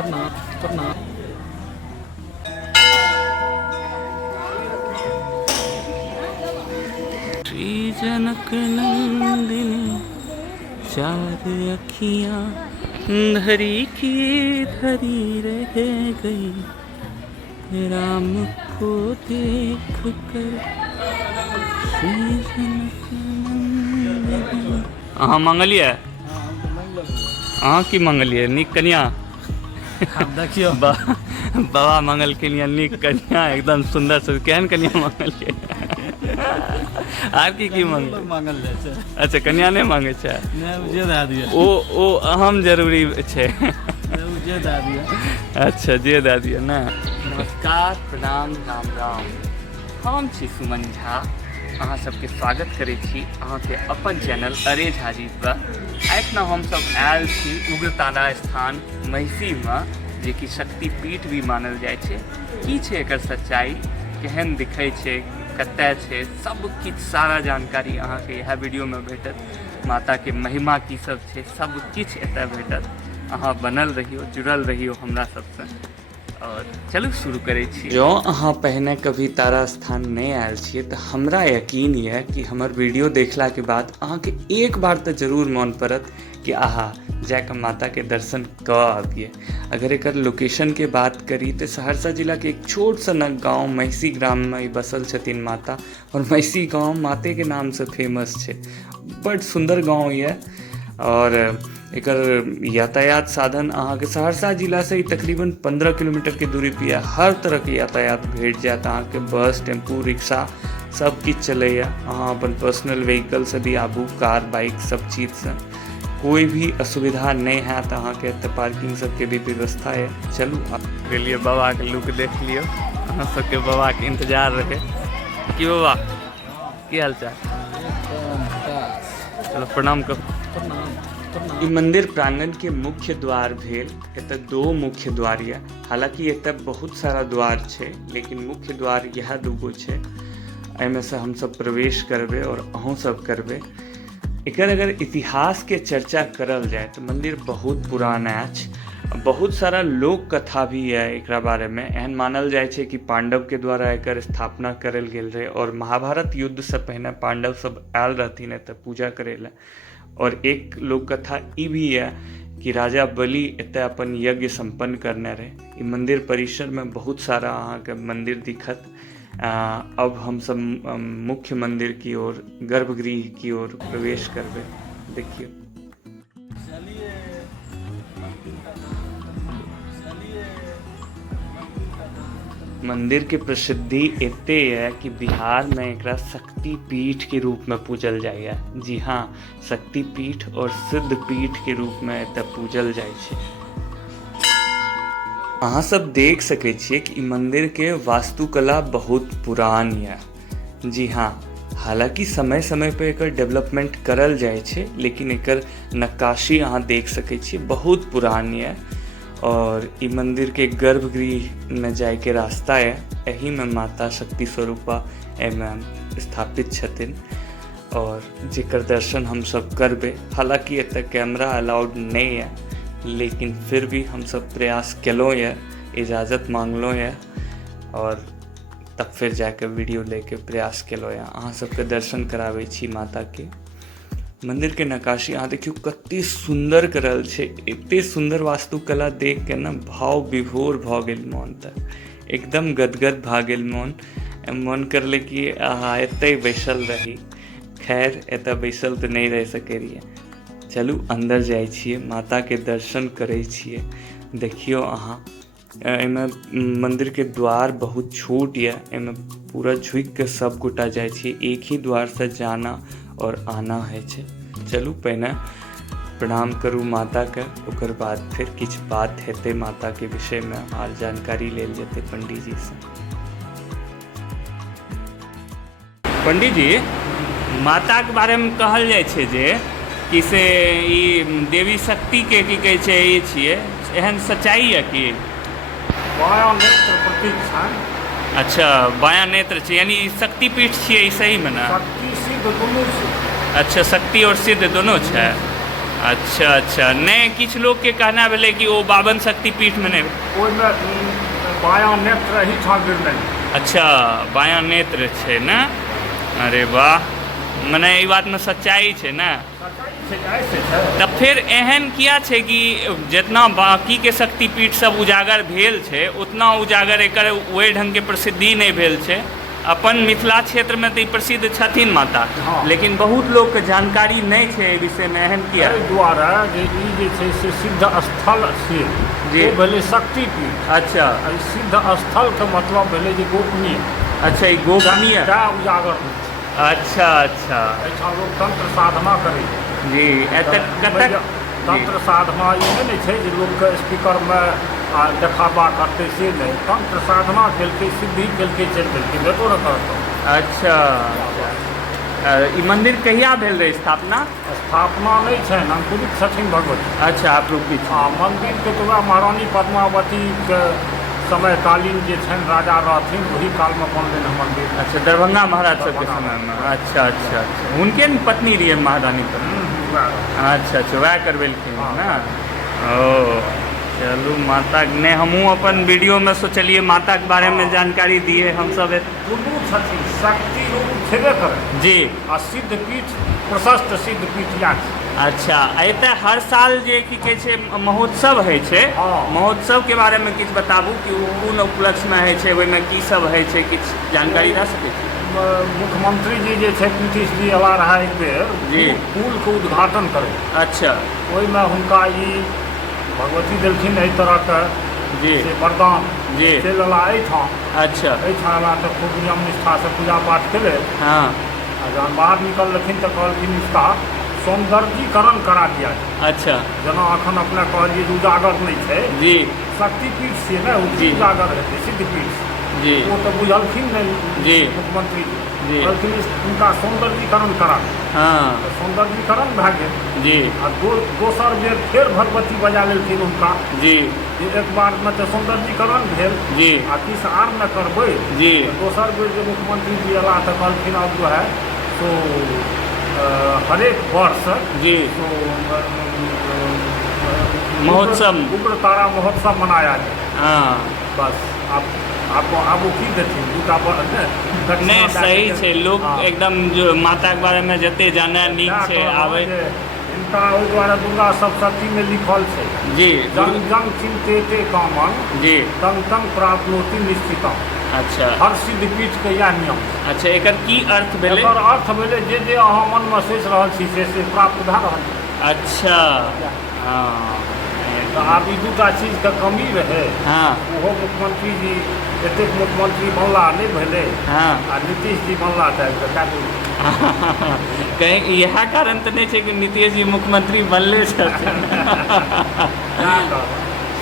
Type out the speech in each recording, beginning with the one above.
प्रणाम प्रणाम। श्री जनक नंदिनी चार अखियाँ धरी की धरी रह गई, राम को देख कर श्री जनक नंदिनी। अहाँ मंगलिए? अहाँ की मंगलिए? नीक कन्या देखियो बाबा मंगल के लिए नीक कन्या, एकदम सुंदर से केहन कन्या मंगलिए? आर की मांगल जाय छै। अच्छा, कन्या नहीं मांगे छै? नहीं, जे दे दिया ओ अहम जरूरी छै। जे दे दिया। अच्छा, जे दे दिया ना। नमस्कार, प्रणाम, राम राम। हम छी सुमन झा, अहाँ सबके स्वागत करै छी अहाँके अपन चैनल अरे झाजी पर। एखन हमसब आयल छी उग्रतारा स्थान महिषीमे, जे कि शक्तिपीठ भी मानल जाइ छै। की छै एकर सच्चाई, केहन दिखै छै, कतय छै, सब किछु सारा जानकारी अहाँके इएह वीडियोमे भेटत। माताके महिमा की सब छै, सब किछु एतय भेटत। अहाँ बनल रहियो, जुड़ल रहियो हमरा सबसँ। और चलू शुरू करै छी। जँ अहाँ पहिने कभी तारा स्थान नहीं आयल छियै तऽ हमरा यकीन यऽ कि हमर वीडियो देखलाके बाद अहाँके एक बार तऽ जरूर मन पड़त कि आहा जाके माता के दर्शन कऽ आबिए। अगर एकर लोकेशन के बात करी तऽ सहरसा जिला के एक छोट सन गांव महिषी ग्राम में बसल छथिन माता, और महिषी गांव माते के नाम से फेमस छै। बड़ सुंदर गांव ये, और एकर यातायात साधन अहाँके सहरसा जिला से तकरीबन 15 किलोमीटर के दूरी पे हर तरह के यातायात भेट जायत अहाँके। बस, टेम्पू, रिक्शा सब किछु चलैया। अहाँ अपन पर्सनल व्हीकल से भी आबू, कार, बाइक, सब चीज से कोई भी असुविधा नहीं हैत अहाँके। तऽ पार्किंग सबके भी व्यवस्था है। चलू गेलिए बाबा के लुक देख लियो, अहाँ सबके बाबा के इंतजार रहे। की बाबा की हाल चाल? चलो प्रणाम करू। ई मंदिर प्रांगण के मुख्य द्वार भेल। एतऽ दो मुख्य द्वार यऽ, हालांकि एतऽ बहुत सारा द्वार छै, लेकिन मुख्य द्वार यह दूगो छै। एहिमे से हम सब प्रवेश करबै और अहूँ सब करबै। एकर अगर इतिहास के चर्चा करल जाए तो मंदिर बहुत पुराना अछि। बहुत सारा लोक कथा भी है एकरा बारे में। एहन मानल जाय छै कि पांडव के द्वारा एकर स्थापना करल गेल रहे, और महाभारत युद्ध से पहले पांडव सब आयल रहथिन एतऽ पूजा करे ला। और एक लोक कथा ई भी है कि राजा बलि एतऽ अपन यज्ञ संपन्न करने रहे। ई मंदिर परिसर में बहुत सारा अहाँके मंदिर दिखत। अब हम सब मुख्य मंदिर की ओर, गर्भगृह की ओर प्रवेश करबे। देखिए मंदिर के प्रसिद्धि एते है कि बिहार में एकरा शक्ति पीठ के रूप में पूजल जाइए। जी हाँ, शक्ति पीठ और सिद्ध पीठ के रूप में एतऽ पूजल जाइ छै। अहाँ सब देख सकै छियै कि ई मंदिर के वास्तुकला बहुत पुरान है। जी हाँ, हालांकि समय समय पे एकर डेवलपमेंट करल जाइ छै, लेकिन एकर नक्काशी अहाँ देख सकै छियै बहुत पुरान है। और ई मंदिर के गर्भगृह में जाय के रास्ता है। एही में माता शक्ति स्वरूपा एहिमे स्थापित छथिन, और जेकर दर्शन हम सब करबे। हालांकि एतऽ कैमरा अलाउड नहीं है, लेकिन फिर भी हम सब प्रयास केलों है, इजाज़त मांगलों है, और तब फिर जाके वीडियो लेके प्रयास केलों है। अहाँ सबके दर्शन कराबै छी माता के। मंदिर के नक्काशी अहाँ देखियो कते सुंदर करल छै। एते सुंदर वास्तुकला देख के ना भाव विभोर भऽ गेल मोन, तक एकदम गदगद भऽ गेल मोन। मन करले कि अहाँ एतै बैसल रही। खैर एतऽ बैसल तऽ नहीं रह सकै रहिए। चलू अंदर जाइ छियै, माता के दर्शन करै छियै। देखियो अहाँ, एहिमे मंदिर के द्वार बहुत छोट यऽ। एहिमे पूरा झुकि के सब गोटा जाइ छियै। एक ही द्वार से जाना और आना है छै। चलू पहिने प्रणाम करू माता के, ओकर बाद फिर किछु बात हेतै माता के विषय में, हाल जानकारी लेल जेतै पंडित जी से। पंडित जी, माता के बारे में कहल जाइ छै जे कि से ई देवी शक्ति के की कहै छै ई छियै, एहन सच्चाई है कि? बायां नेत्र प्रतीक छनि। अच्छा, बायां नेत्र छै, यानी शक्तिपीठ छियै ई सही में ना? शक्ति सिद्ध दुनू छै। अच्छा, शक्ति और सिद्ध दोनों छै। अच्छा अच्छा, नहीं किछ लोग के कहना भेलै कि ओ 52 शक्तिपीठ में नहीं। ओहिमे बायाँ नेत्र ही ठाम गिरने। अच्छा, बायाँ नेत्र छै ना। अरे वाह, मने ई बात में सच्चाई छै ना। तब फिर एहन किया छै कि जितना बाकी के शक्तिपीठ सब उजागर भेल छै उतना उजागर एकर ओहि ढंग के प्रसिद्धि नहीं भेल छै। अपन मिथिला क्षेत्र में तो प्रसिद्ध छथिन माता, हाँ। लेकिन बहुत लोग के जानकारी नहीं छै एहि विषय में। एहन किया एहि दुआरे जे ई जे छै से सिद्ध स्थल छै, जी। ओ भेलै शक्तिपीठ। अच्छा आ ई सिद्ध स्थल के मतलब भेलै जे गोपनीय। अच्छा, ई गोपनीय। ता उजागर होइ छै। अच्छा अच्छा एहिठाम लोक तंत्र साधना करै छै। जी। एतऽ कतक तंत्र साधना ई नहि छै जे लोकके स्पीकरमे आ देखावा करतै, से नहीं। तंत्र साधना केलकै, सिद्धि केलकै, चलि गेलकै, भेटो न करतौ। अच्छा, ई मंदिर कहिया भेल रहे स्थापना? स्थापना नहीं छै, अंकुरित छथिन भगवती। अच्छा, आप रुकी आ मंदिरके तो वएह महारानी पद्मावतीके समयकालीन जे छनि राजा रहथिन, वही कालमे बनलै हँ मंदिर। अच्छा, दरभंगा महाराज सबके समय में। अच्छा अच्छा अच्छा, हुनके न पत्नी रहिए महारानी पत्नी। अच्छा अच्छा, वह करवेलखिन ना। ओ चलू, माता ने हमहूँ अपन वीडियो में सोचलिए माता के बारे में जानकारी दिए हम सब। दुनू छथिन, शक्ति रूप छेबे करे जी। आ सिद्धपीठ, प्रशस्त सिद्धपीठ या छै। अच्छा, एतऽ हर साल जे की कहै छै महोत्सव होइ छै, हाँ। महोत्सव के बारे में किछु बताबू कि ओ कोन उपलक्ष्य में होइ छै, ओहिमे की सब होइ छै, किछु जानकारी दऽ सकै छी? मुख्यमंत्री जी जे छै नीतीश जी अला रहा एक बेर, जी। पुलके उद्घाटन करे। अच्छा, ओहिमे हुनका ई भगवती देलखिन एहि तरहके जी से वरदान, जी। चलि अला एहिठाम। अच्छा, एहिठाम अला तऽ खूब नियम निष्ठासँ पूजा पाठ केले। हाँ। आ जहन बाहर निकललखिन तऽ कहलखिन इसका सौंदर्यीकरण करा दिया जाए। अच्छा जेना एखन अपने कहलिए जे उजागर नहीं छै, जी शक्तिपीठ छियै ने, जी। उजागर हेतै सिद्धपीठ। जी वो तो बुझलखिन नहीं जी। मुख्यमंत्री जी। कहलखिन उनका सौंदर्यीकरण करा। हाँ तऽ सौंदर्यीकरण भए गेल। जी आ दोसर बेर फेर भगवती बजा लेलखिन हुनका जी जे एक बार में तो सौंदर्यीकरण भेल, जी आ किस आर में करबै। जी तऽ दोसर बेर जे मुख्यमंत्री जी अला तऽ कहलखिन अब जो है सो हरेक वर्ष जी तो महोत्सव। उग्रतारा महोत्सव मनाया जाए। हाँ बस आप की देथिन दुटा नहीं सही छै, लोग एकदम जो माता के बारे में जते जाने नीक छै आवे। इनका ओहि दुआरे दुर्गा सप्तशती में लिखल छै, जी जंग जंग चिंतेते कामं जी। तंग तंग प्राप्नोति निश्चितम। अच्छा हर सिद्धपीठ के इएह नियम। अच्छा, एकर की अर्थ भेलै? एकर अर्थ भेलै जे जे अहाँ मन में सोचि रहल छी से प्राप्त भए रहल छै। अच्छा हाँ तऽ आब ई दूटा चीजके कमी रहै। हाँ ओहो मुख्यमंत्री जी एतेक मुख्यमंत्री बनला नहि भेलै, हाँ आ नीतीश जी बनला तऽ कहीं यह कारण तो नहीं है कि नीतीश जी मुख्यमंत्री बनले छथिन?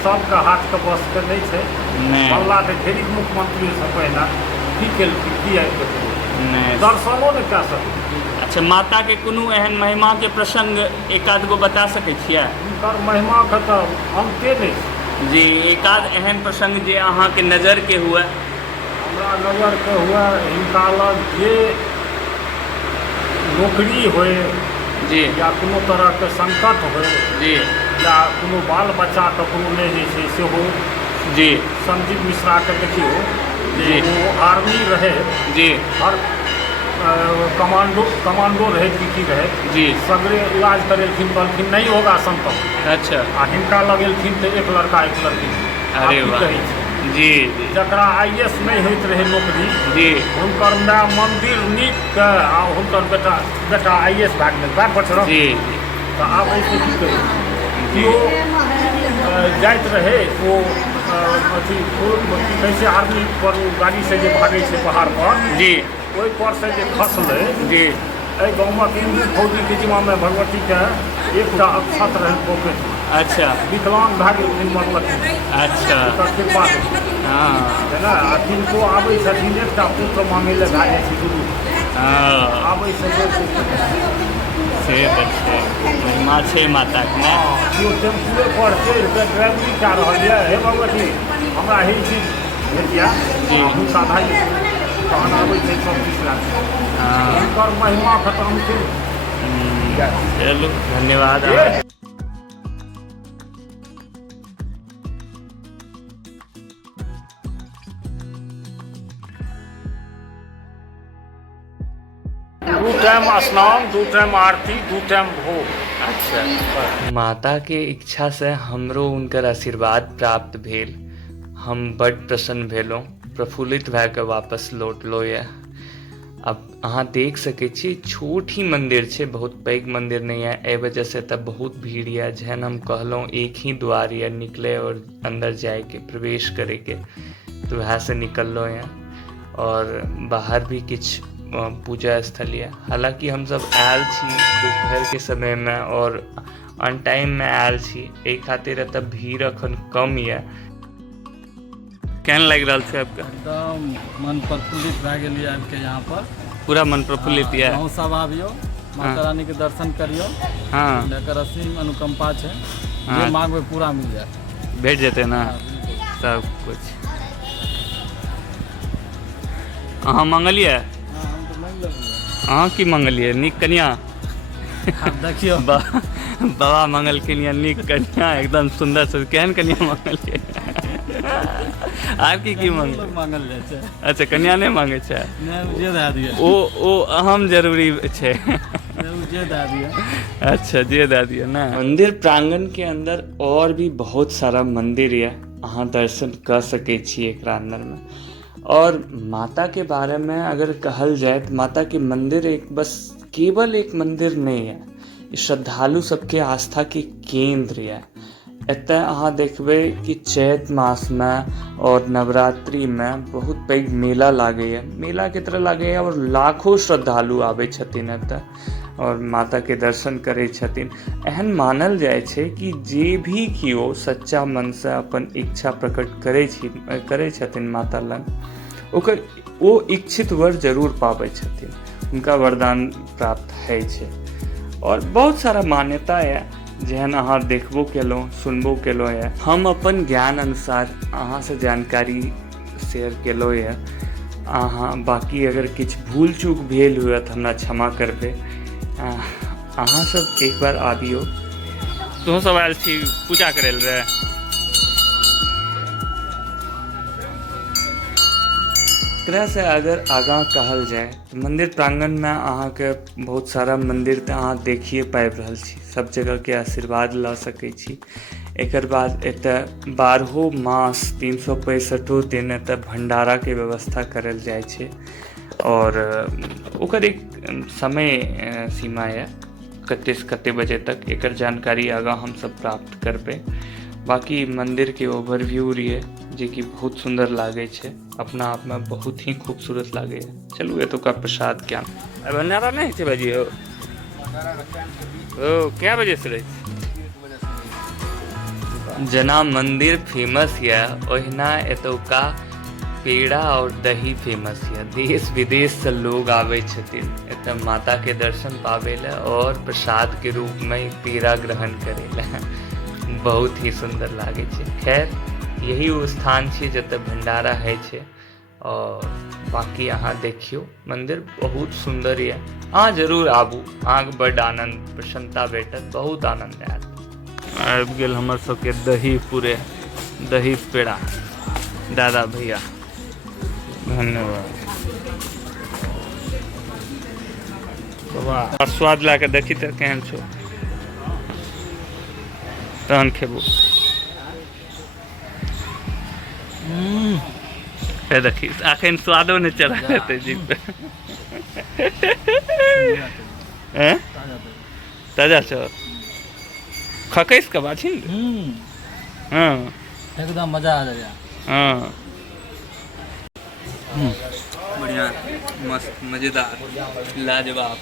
सबके हाथके बस के नहीं छै। नहीं बनला तऽ ढेरिक मुख्यमंत्री से पहिने की केलखिन, की आबि गेलखिन, नहीं। दर्शनो नहि कए सकलै। अच्छा, माता के कोनो एहन महिमा के प्रसंग एकाध गो बता सकै छियै? हुनकर महिमाके तऽ अन्ते नहि छै। जी, एकाध एहन प्रसंग जे अहाँके नजर के हुए? हमरा नजरके हुए, हिनका लग जे नौकरी होय जी या कोनो तरहके संकट होय जी या कोनो बाल बच्चाके कोनो नहि होइ छै सेहो। जी संजीव मिश्राके देखियौ जी। जे ओ आर्मी रहे, जी हर कमांडो रहे की रहे, जी सगरे इलाज करेलखिन, कहलखिन नहीं होगा संकट। अच्छा, आ हिनका लगेलखिन तऽ एक लड़का एक लड़की। अरे वाह। कहै छै जी जी जकरा IAS नहीं होइत रहे नौकरी, जी हुनकर माय मंदिर नीक के आ हुनकर बेटा IAS भए गेलै, बात बचल। जी तऽ आब एहिसँ की कहै केओ जाइत रहे ओ अथी की कहै छै आर्मी पर गाड़ी से जे भागै छै पहाड़ पर, जी ओहि पर से जे खसलै। जी एहि गाँवक हिन्दू फौजीके जिम्मामे भगवतीके एकटा अक्षत रहै पोखरिमे। अच्छा विकलांग भए गेलखिन भगवती, अच्छा ओकर कृपा हाँ है ना। आ किनको आबै छथिन एकटा पुत्र मांगै लए भए जाइ छै गुरु, हाँ आबै छै से तऽ छै, महिमा छै माताके ने। केओ टेम्पुए पर चढ़ि कऽ ड्राइवरी कए रहल यऽ, हे भगवती हमरा हे चीज भेटिया, हुनका भए जाइ छै, तहन आबै छै सब किछु लए कऽ। हुनकर महिमा खतम छै। चलू धन्यवाद। 2 टाइम स्नान, 2 टाइम आरती, 2 टाइम भोग। अच्छा, माता के इच्छा से हमरो उनकर आशीर्वाद प्राप्त भेल। हम बड प्रसन्न भेलहुँ, प्रफुल्लित भए कऽ वापस लौटलहुँ यऽ। अब अहाँ देख सकै छी छोट ही मंदिर छै, बहुत पैघ मंदिर नहीं है, एहि वजह से तब बहुत भीड़ है। जहन हम कहलहुँ एक ही द्वार है निकले और अंदर जाए के प्रवेश करे के, तो वहाँ से निकललहुँ है। और बाहर भी किछ पूजा स्थल है। हालांकि हम सब आयल छी दोपहर के समय में और अन टाइम में आयल छी, एहि खातिर एतऽ भीड़ अखन कम है। केहन लागि रहल छै आपके? एकदम मन प्रफुल्लित भए गेलियै आबि के यहाँ पर। पूरा मन प्रफुल्लित है। गाँव सब आबियो, माता रानी के दर्शन करियो। हाँ, लेकर असीम अनुकंपा छै, हाँ। जे मांगबै पूरा मिल जाए। भेट जेतै ना सब कुछ। अहाँ मंगलियै? हम तो मांग लेलियै। अहाँ की मंगलियै? नीक कन्या। आब देखियो बाबा मंगलखिन या नीक कन्या, एकदम सुंदर से। केहन कन्या मंगलियै? आपकी की मांगल जाइ छै। अच्छा, कन्या नहीं मांगे छै? नहीं, जे दए दिए। ओ अहम जरूरी छै। जे दए दिए। अच्छा, जे दए दिए ना। मंदिर प्रांगण के अंदर और भी बहुत सारा मंदिर है, अहाँ दर्शन कर सके छी एकरा अंदर में। और माता के बारे में अगर कहल जाए तो माता के मंदिर एक बस केवल एक मंदिर नहीं है, श्रद्धालु सबके आस्था के केंद्र है। एतऽ अहाँ देखबै कि चैत मास में और नवरात्रि में बहुत पैघ मेला लागैए, मेला के तरह लागैए, और लाखों श्रद्धालु आबै छथिन एतऽ और माता के दर्शन करै छथिन। एहन मानल जाइ छै कि जे भी केओ सच्चा मन से अपन इच्छा प्रकट करै छथिन माता लग, ओकर ओ इच्छित वर जरूर पाबै छथिन, हुनका वरदान प्राप्त होइ छै। और बहुत सारा मान्यता है जेहन अहाँ देखबो केलहुँ, सुनबो केलहुँ है। हम अपन ज्ञान अनुसार अहाँ से जानकारी शेयर केलहुँ है। अहाँ बाकी अगर किछु भूल चूक भेल हुए तऽ हमरा क्षमा करबै। अहाँ सब एक बार आबियो। तोहूँ सब आयल छी पूजा करै लए रहे? एकरा से अगर आगाँ कहल जाए तो मंदिर प्रांगण में अहाँ के बहुत सारा मंदिर तऽ अहाँ देखिए पाबि रहल छी, सब जगह के आशीर्वाद लऽ सकै छी। एकर बाद एतऽ 12 मास 365 दिन एतऽ भंडारा के व्यवस्था करल जाइ छै, और ओकर एक समय सीमा है, कते से कते बजे तक, एकर जानकारी आगाँ हम सब प्राप्त करबै। बाकी मंदिर के ओवरव्यू रहिए जे कि बहुत सुंदर लागे छै, अपना आप में बहुत ही खूबसूरत लागे है। चलू एतुका प्रसाद क्या भंडारा नहीं छै भाजी? ओ क्या बजे से रहे? जना मंदिर फेमस है ओहिना एतुका पेड़ा और दही फेमस है। देश विदेश से लोग आवे छथिन एतऽ माता के दर्शन पावे ला और प्रसाद के रूप में पेड़ा ग्रहण करे ला। बहुत ही सुंदर लागे छै। खैर यही वो स्थान छै जतऽ भंडारा है छै। और बाकी अहाँ देखियो मंदिर बहुत सुंदर है, अहाँ जरूर आबू, अहाँके बड्ड आनंद प्रसन्नता भेटत, बहुत आनंद आयत। आबि गेल हमर सबके दही पूरे, दही पेड़ा। दादा भैया धन्यवाद बाबा। स्वाद ला के देखी तऽ केहन छौ, तहन खेबू। देखी अखन स्वादो नहीं चला हेतै जीभ पे। ताजा छौ? खकैस के बाछी ने? हाँ एकदम मजा आ जाएगा। हाँ बढ़िया, मस्त, मजेदार, लाजवाब।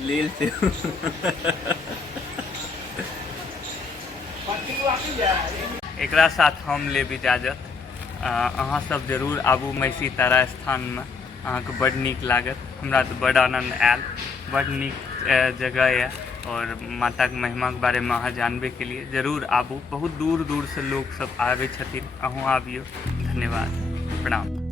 लेल से एकरा साथ हम लेब इजाजत। अहाँ सब जरूर आबू महिषी तारा स्थान में, अहाँके बड्ड नीक लागत। हमरा तऽ बड्ड आनंद आयल, बड्ड नीक जगह है, और माता के महिमा के बारे में अहाँ जानबे के लिए जरूर आबू। बहुत दूर दूर से लोग सब आवे छथिन, अहूँ आबियो। धन्यवाद, प्रणाम।